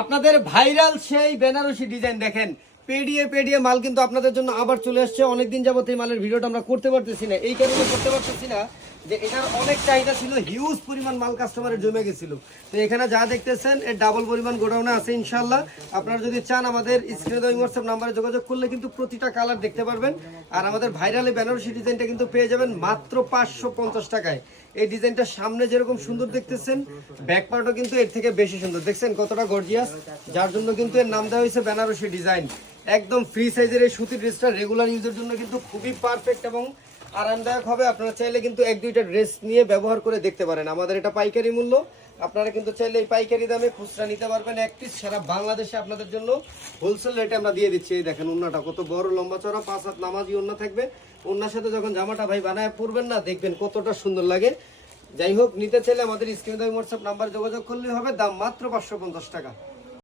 আপনাদের ভাইরাল সেই বেনারসি ডিজাইন দেখেন। পেডিয়ে পেডিয়ে মাল কিন্তু আপনাদের জন্য আবার চলে আসছে অনেকদিন যাবত এই মালের ভিডিওটা আমরা করতে পারতেছি না। এই কারণে করতে পারতেছি না। যে এটার অনেক চাহিদা ছিল হিউজ পরিমাণ মাল কাস্টমারের জমে গেছিল। তো এখানে যা দেখতেছেন, এর ডাবল পরিমাণ গোডাউনে আছে ইনশাল্লাহ আপনারা যদি চান আমাদের স্ক্রিনে হোয়াটসঅ্যাপ নাম্বারে যোগাযোগ করলে কিন্তু প্রতিটা কালার দেখতে পারবেন। আর আমাদের ভাইরাল বেনারসি ডিজাইনটা কিন্তু পেয়ে যাবেন মাত্র পাঁচশো পঞ্চাশ টাকায়। এই ডিজাইনটা সামনে যেরকম সুন্দর দেখতেছেন ব্যাক পার্টও কিন্তু এর থেকে বেশি সুন্দর। দেখছেন কতটা গর্জিয়াস যার জন্য কিন্তু এর নাম দেওয়া হয়েছে বেনারসি ডিজাইন একদম ফ্রি সাইজের এই সুতির ড্রেসটা রেগুলার ইউজের জন্য কিন্তু খুবই পারফেক্ট এবং আরামদায়ক হবে। আপনারা চাইলে কিন্তু এক দুইটা ড্রেস নিয়ে ব্যবহার করে দেখতে পারেন। আমাদের এটা পাইকারি মূল্য। আপনারা কিন্তু চাইলে এই পাইকারি দামে খুচরা নিতে পারবেন এক পিস সারা বাংলাদেশে আপনাদের জন্য। হোলসেল রেটে আমরা দিয়ে দিচ্ছি। এই দেখেন উন্নাটা কত বড়, লম্বা চড়া পাঁচ হাত নামাজি উন্না থাকবে। উন্নার সাথে যখন জামাটা ভাই বানায়, পরবেন না, দেখবেন কতটা সুন্দর লাগে। যাই হোক, নিতে চাইলে আমাদের স্ক্রিনে হোয়াটসঅ্যাপ নাম্বার যোগাযোগ করলেই হবে। দাম মাত্র পাঁচশো পঞ্চাশ টাকা।